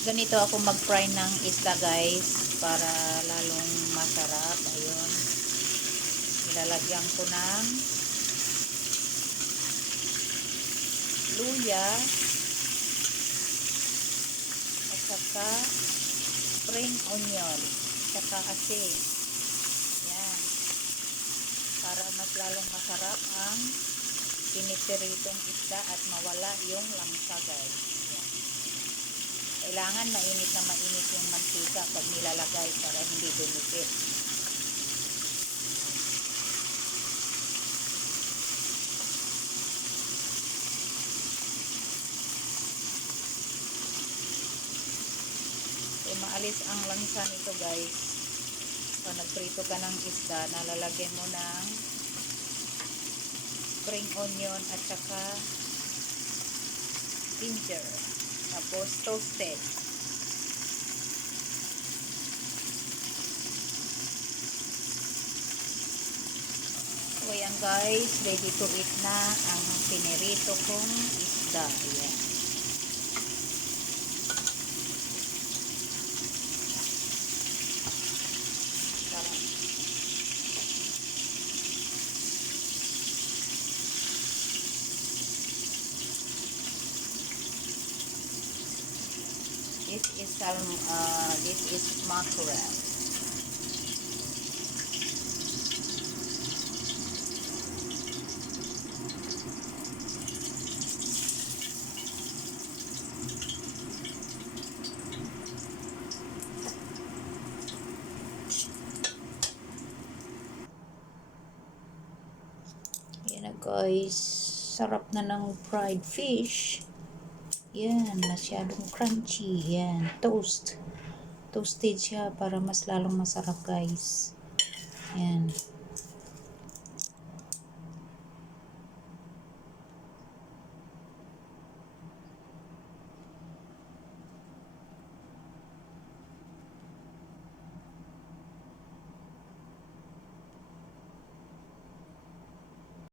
Ganito ako mag-fry ng isda guys para lalong masarap. Ayun. Ilalagyan ko ng luya at saka spring onion saka asin. Yan. Para mas lalong masarap ang pinipiritong isda at mawala yung langsa guys. Yan. Kailangan mainit na mainit yung mantika pag nilalagay para hindi dumikit. So, maalis ang langsa nito guys. Pag nagprito ka ng isda, nalalagay mo ng spring onion at saka ginger. Tapos toasted. So ayan guys, ready to eat na ang pinirito kong isda. Ayan. This is mackerel. Yan na guys, sarap na ng fried fish. Yan, masyadong crunchy. Yan, toasted siya para mas lalong masarap guys. Yan.